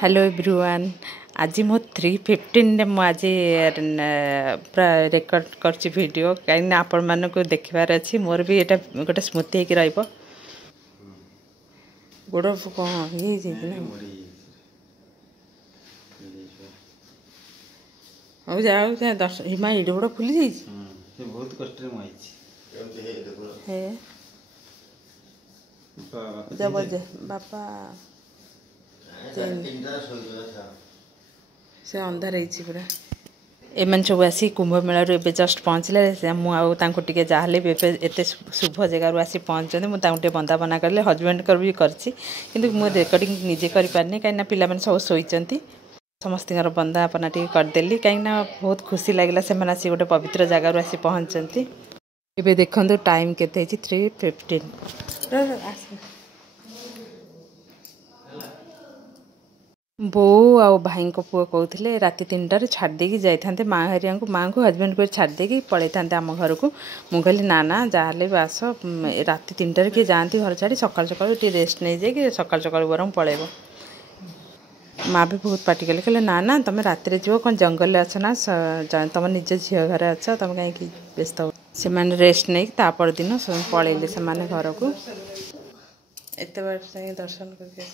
Hello everyone आज मो 3:15 आज रेकर्ड कर वीडियो कहीं आपण मान को देखबार अच्छी मोर भी एटा गोटे स्मृति होकर रहिबो गोड़ कौन ये हो जाओ दर्शन हिमा एड गोड़ फुली जाइए बहुत कष्ट बापा से अंधार पूरा एमन सब आसी कुंभ मेलू ए जस्ट पहुँचले मुझे जहाँ भी एत शुभ जगार आसी पहुँचते मुझे बंदापना कले हजबैंड कर भी करूँ मुझे रेकर्डिंग निजे कर पारे कहीं पिला सब शोचती समस्त बंदापना टी करदेली कहीं बहुत खुशी लगे से आसी गोटे पवित्र जगार आसी पहुँचती ए देखो टाइम केते 3:15 बो आ भाई को पुआ कहते राति 3टार छाड़ी जाते माँ हरिया माँ को हजबैंड को छाड़ी पलि था आम घर को मुझे कहली ना ना जहाँ भी आस राति 3टार किए जाती घर छाड़ी सकाल सकाल रेस्ट नहीं जाए सकाल सकाल बरम पलैब माँ भी बहुत पार्टी कले कहले ना ना तुम रात जीव कौन जंगल अच्छ ना तुम निज झी घर अच्छ तुम कहीं व्यस्त हो से मैंने रेस्ट नहीं तापर दिन पलैले से घर को एत बार दर्शन करके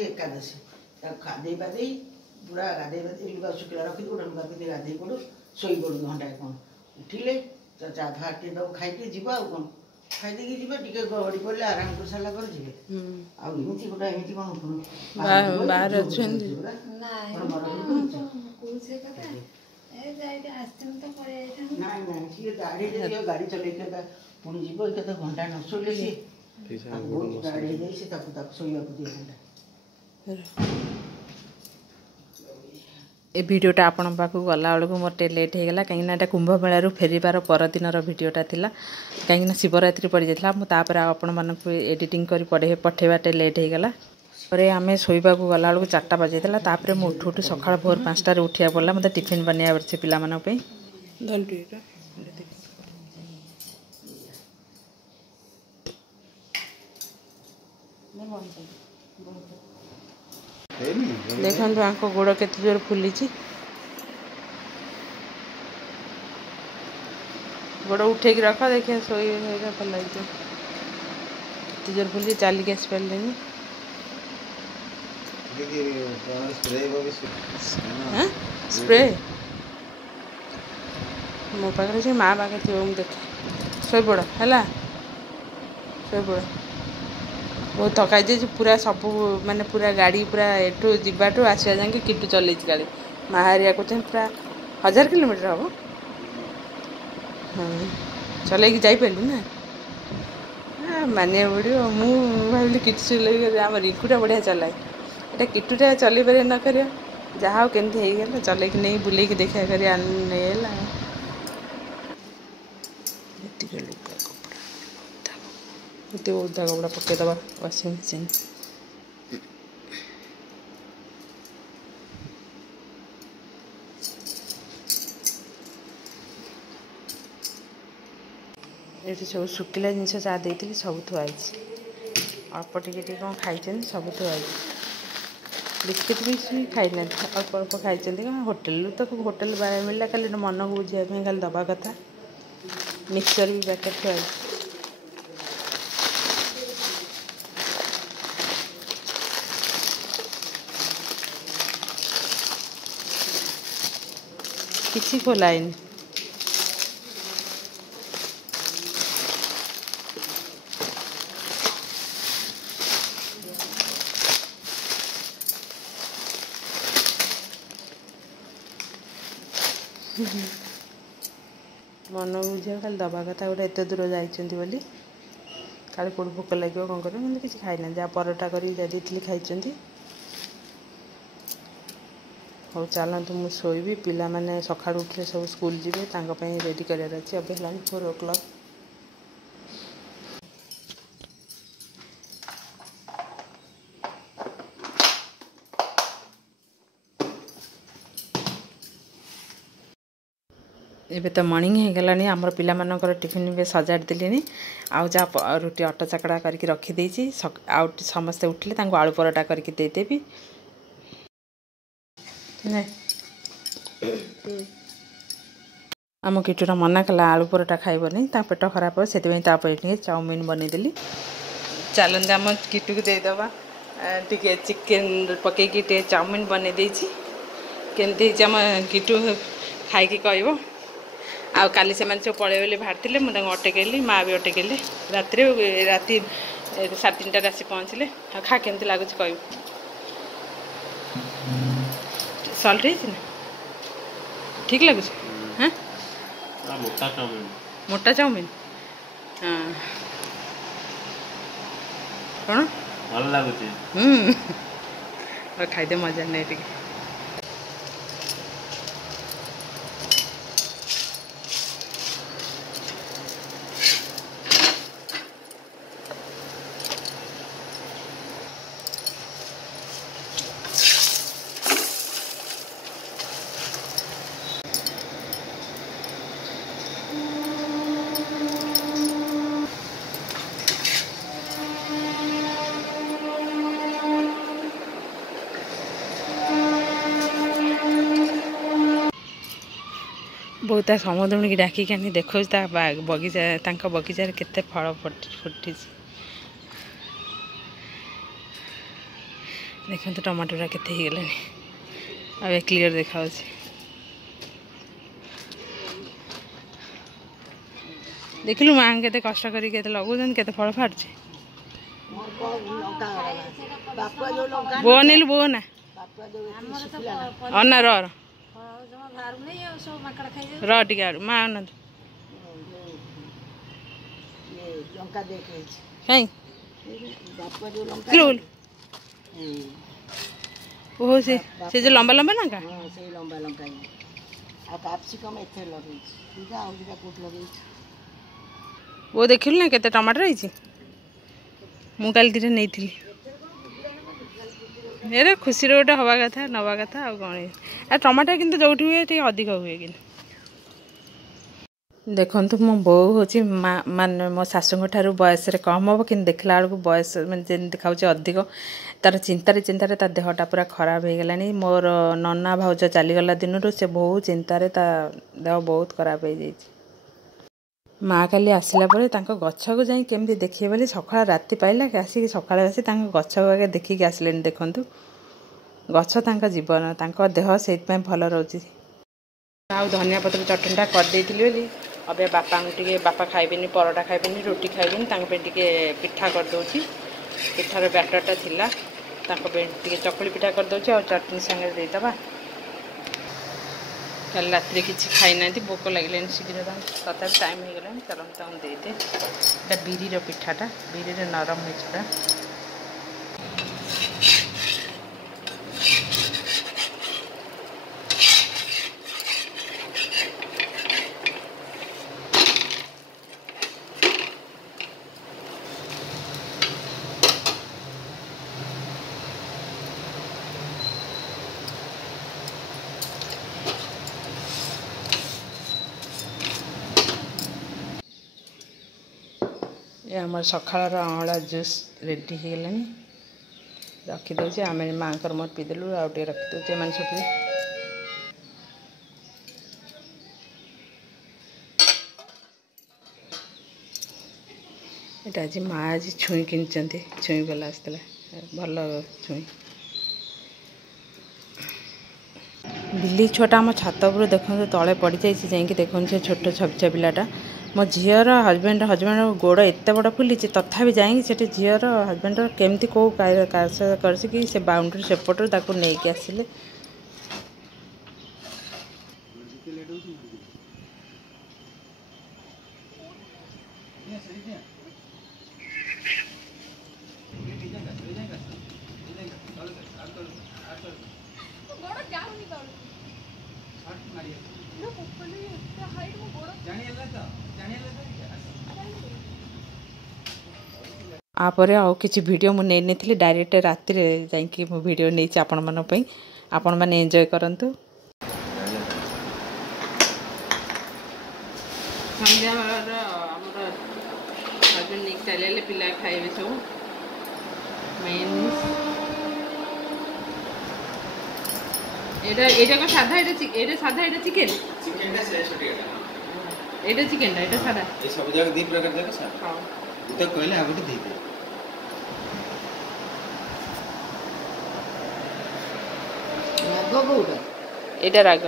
एकादशी खादे बादे पूरा गाधे बादे लुगा शुक्ला रखी गोटे लुगा पिंधि गाधे पड़ू शोई पड़ू घंटाए कौन उठिले चा फा टे दब खाई जीव आ कौन खाई जी टे गड़ी पड़े आराम कर सारा पर जी आमती गोटा एमती कौन बाहर गाड़ी चल पुणी जीव के घंटा न शोले सी बहुत गाड़ी शोवा दिए घंटा ए वीडियोटा आपण पाखु गला बेलू मोटे लेट हो गला कहीं कुंभ मेलू फेरबार परदिन वीडियोटा थिला कहीं शिवरात्रि पड़ जाता मुझे आपण मानक एडिटिंग कर पठेबाटे लेट हो गला आम शोवा गला बेलू 4टा बजाइला तापर मुझे उठू सका भोर 5टार उठा पड़ा मतलब टिफिन बनवा अच्छे पे देखो आंक गोड़ के जोर फुली गोड़ उठे रख देखिए शोई भल लगे के जोर फुली चलिक आस पारे स्प्रे मो पाखे माँ पाखे थी मुझे देखे शोई पड़ है शोई पड़ बहुत थकाई जाए पूरा सब माने पूरा गाड़ी पूरा एठू जीवाठू आसवा जाए किटू चल गाड़ी माहारिया को पूरा 1000 किलोमीटर हम चल जापरू ना मानिया पड़ो मुझे भाविली किटू चल आम रिंकूटा बढ़िया चलाए ये किटूटा चल पारे न कर जहाँ केमती होगला चल नहीं बुले देखा कर ओदा कपड़ा पकईदबा वाशिंग मशीन ये सब शुखिला जिनस जहाँ देती सब थुआई अल्प टे कौन खाई सब थुआई बिस्किट भी खाई ना अल्प अल्प खाई होटेल तो होटेल मिलला खाली मन को बुझाई खाली दबा कथा मिक्सचर भी पैकेट थुआई किसी खोलाइन मन बुझे खाली दबा कथा गोटे एत दूर जाइंट बोली काले कोड भोक लगे कौन कर किसी खाई ना जहाँ परोटा कर खाई हौ चलतु मुझे शोबी पिला माने सका उठे सब स्कूल जी रेडी करार अच्छे अब है 4 o'clock। एबे तो मॉर्निंग हो गलानी आमर पिला मानकर टिफिन भी सजाड़ देली आउ जहाँ रुटी अटा चकड़ा करके रखीदे समस्ते उठिले आलू परोटा करके देदेवी आम किटुरा मना कला आलू परोटा खाइबनी पेट खराब हो से चाउमिन बनईदेली चलते आम किटू को देदबा टे चिकेन पकईकि चाउमिन बनई देछि केमती आम किटू खाई कह आउ काली से सब पड़े बोली बाहर मुझे अटेकली माँ भी अटेकले राति 3:30 आसी पहुँचले खा केमती लगुच कह सल्ट है ठीक लगुच हाँ मोटा चाउमिन हाँ कौन भल लगुच खाईदे मजा नहीं टे बहुत समुद्र की डाकिक देखो बगीचा बगीचार केते फल फुटी देखते तो टमाटोरा केते ही गले अब क्लीयर देखा देखलु माँ के कष्ट कर लगुन के फल फाटुचे बो नेलु बो ना अना रे आड़ू माँ अना कहीं ओहो से जो लंबा लंबा ना का लंबा लंका कैप्सिकम एथे लगे वो देखिलु ना केते टमाटर रही मु काली दीटा नहीं एरे खुशी गोटे हवा कथा नवा कथा आ कौन टमाटर किंतु जो हुए अधिक हुए कि देखु मो बो हूँ मान मो शाशु बयस कम हम कि देखला बेलू बयस मैंने देखा अधिक तार चिंतार चिंतार ता देहटा पूरा खराब हो गला मोर नना भाउज चलीगला दिन से बहुत चिंतार ता देह बहुत खराब हो जाए माँ काली आसला गछ को जाई केमती देखिए बोली सका राति पाइला आसिक सका आसी गछ को आगे देखिक आसिले देखु गछ जीवन देह से भल रोचे आ धनिया पत्र चटनीटा करदे बोली अब बापा बापा खाइबेनी परोटा खाइबेनी रोटी खाइबेनी टे पिठा करदे पिठार बैटरटा थिला टे चकुली पिठा करदे और चटनी सांगे देदबा कल रात किसी खाई ना भोक लगे शीघ्र तथा टाइम हो गला चलते देदे बिरी पिठाटा बिरी नरम हो ये आम सकाल अँला जूस रेडी हो गला रखीदे आम माँ मोर पीदेलु आगे रखीदे मैंने सब ये आज माँ आज छुई कि छुई गला आसला भल छुई बिल्ली छुआटा आम छात उपर देखते तले पड़ जाए देखो से छोट छबिछा पिलाटा मो झीर हजबैंड गोड़ एत बड़ फुली तथापि जाइए झीर हजबैंड केमती कौ कर से बाउंड्री सेपटू नहीं आसिले आपर आउ किसी वीडियो मु नहीं थी डायरेक्ट राति जाकि मु वीडियो नहीं आपण मन पई आपण माने एंजॉय करंतु संध्या हमर हस्बैंड निक चलेले पिला खाइबे सब मेयोनीज एटा को साधा एटा साधा एटा चिकन चिकन से छोटिया एटा चिकन एटा साधा ए सब जगह दी प्रकार जगह सर हां तो कहले आबे दे दे एटा राग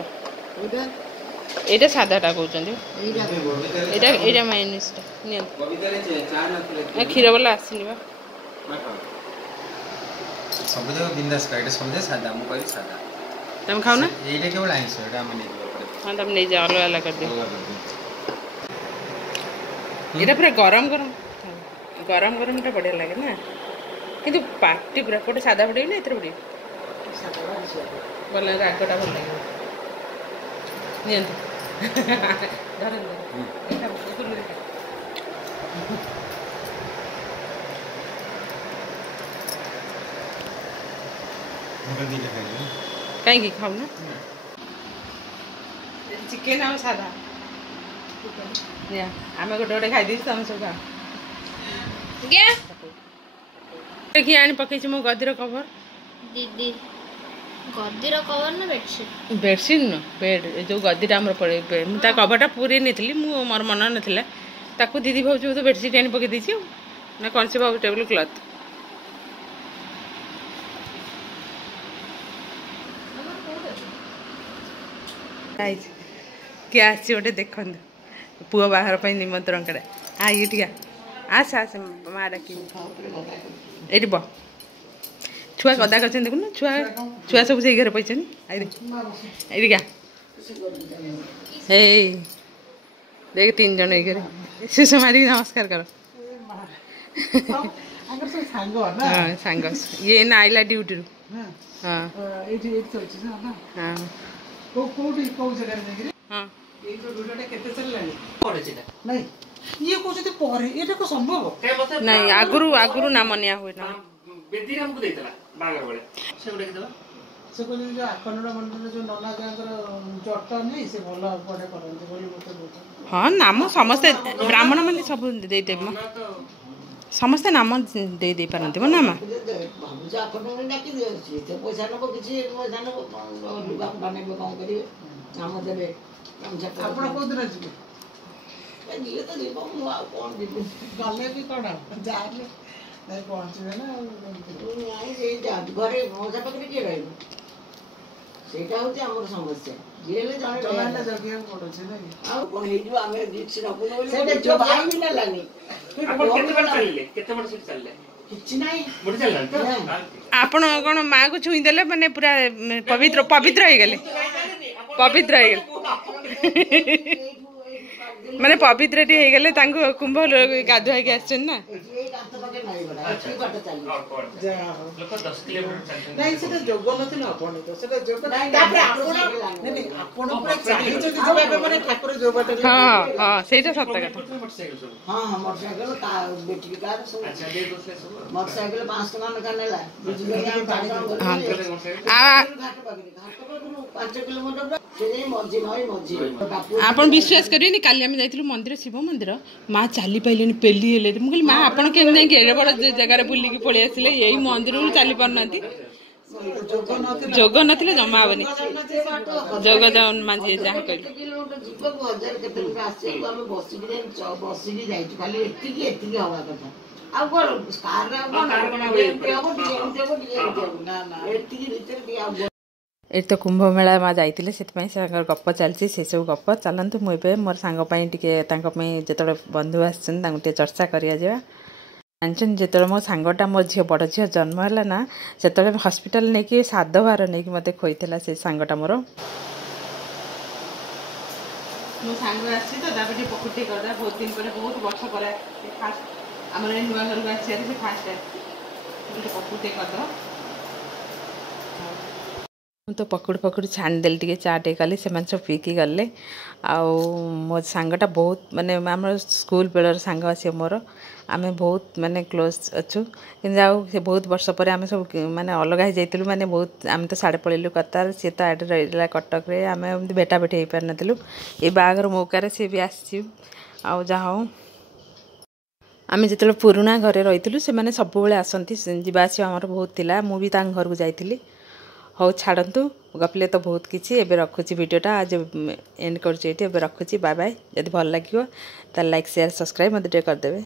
एटा साधा टा कहउचंदी एटा मेयोनीज टा नियन कविता रे चा न खीर वाला आसीनी बा सब जगह बिंदास का एटा सब जगह सादा मु कहली सादा तुम खाओ ना एटा केवल आइंस एटा हम नहीं हां तुम नहीं जा अलग अलग कर दो एटा पूरा गरम गरम गरम गरम टा बढ़िया लगे ना किंतु पार्टी पूरा कोटे सादा पड़े ना इतरे पड़े बोले रागटा भल लगे नियन धरन एटा बोतल रे कहीं खाऊ ना चिकेन आ साधा आम गोटे गोटे खाई तुम सब खा देखिए आनी पकई मो गदीर कवर दीदी गदीर कवर ना बेडशीट बेडशीट न बेड जो गदीटा आम पड़े मुझे कभरटा पूरे नहीं मोर मन नाला ताकू दीदी भाव तो बेडशीट आनी पकई देसी ना कौन से भाव टेबल क्लथ किए आसी गोटे देखु पुआ बाहर पर निमंत्रण कड़े आ ये टिका आस आस माँ डाक ये ब छुआ गदा कर देखुन छुआ छुआ सब से घर पैसा ये क्या देख 3 जन ये सुषमा मारी नमस्कार कर हाँ सांग ये ना आइला ड्यूटी रू हाँ हाँ हाँ नहीं आगुरु आगुरु नाम निया हुए ना बेदी हमको देतला बागर बळे से गुडे देबा से को जो आखनड मंडल जो नना गांकर चट्टा नहीं से भला पड़े करंते बोली मते बोलता हाँ नाम समस्ते ब्राह्मण माने सब दे दे समस्ते नाम दे दे पारंती नाम भाबुजा आखनड डाकी दे से पैसा नको किछि पैसा नको लुगा बनेबे काम करिवे नाम देबे आपण को दिन जिबे ये तो जीव मु आ कोन दिबे गले भी कोडा जाने नहीं पहुंचबे ना नहीं से जा घरे मोजा पकड़ी के रहबो सेटा होती हमर समस्या गेले जाने जमाना जगिया पड़ो छै नहीं आ कोन हे जो हमें रिक्स न बोलो सेटा जो भाई भी ना लानी आपण केते बड़ सीट चलले किछि नहीं बड़ चलला आपण कोन मां को छुई देले माने पूरा पवित्र पवित्र हो गेले पवित्र हो गेले माने पवित्र टी हो गेले तांको कुंभ गाधुआ के आछन ना लोक 10 किलोमीटर नहीं से जोग नथिन आपण तो से जोग तापर आपण नहीं आपण पूरा चाहि जो जबे माने ठाकुर जो बाटे हां हां सेटा सत्य कथा हां हां मोटरसाइकिल का बेटी कार सब अच्छा दे दो से मोटरसाइकिल 5 टका में करनेला बुझले हां घाट पर 5 किलोमीटर से मर्जी नई मर्जी आपण विश्वास करियो नि काली हम जाइथिलु मंदिर शिव मंदिर मां चाली पाइलेनी पेली हेले मु कहली मां आपण के नहीं एडे बड़ जगह बुली की पळे आसिले यही मंदिर चली पार नांती जोग नथिले जमा आबनी जोग जन मांझी जहा कहि किलोमीटर जीव को 1000 केते लोग आसे हम बसी की जाई खाली एत्ती हवा कथा आ कोन कार ना ना एत्ती भीतर दिया ये तो कुंभ मेला माँ जाइए से गप चलती से सब गप चलतु मुझे मोर सांगपाई जो बंधु आसन चर्चा करा जानचन जो मो सांगटा मो झी बड़ झी जन्म है ना से हस्पिटाल नहीं कि साधभार नहीं कि मत खोईला से सांगटा मोर मो सांग आसी तो पकुटी कर बहुत दिन पर बहुत वर्ष पर फास्ट आम नुआ घर को आस फास्ट पकुटी कर तो पकुड़ी छाणीदेली टे चाटे कली से सब पीकी गले मो सांगटा बहुत माने आम स्कूल बेलर सांग सी मोर आम बहुत माने क्लोज अच्छु कि से बहुत वर्ष पर आम सब माने अलग हो जाइलु माने बहुत आम तो साढ़े पलैलु कतार सी तो आडे रही कटक रे आम भेटा भेटी हो पार नथिलु ए बागर मौकार सी भी आसी जहाँ आम जो पुराणा घरे रही से सब आसती जावास आमर बहुत थिला मु भी घर को जाइली हो छाड़ू गपले तो बहुत किसी एबे रखुची वीडियोटा आज एंड कर रखुची बाय बाय जदि भल लगे तो लाइक शेयर सब्सक्राइब मत करदेवे।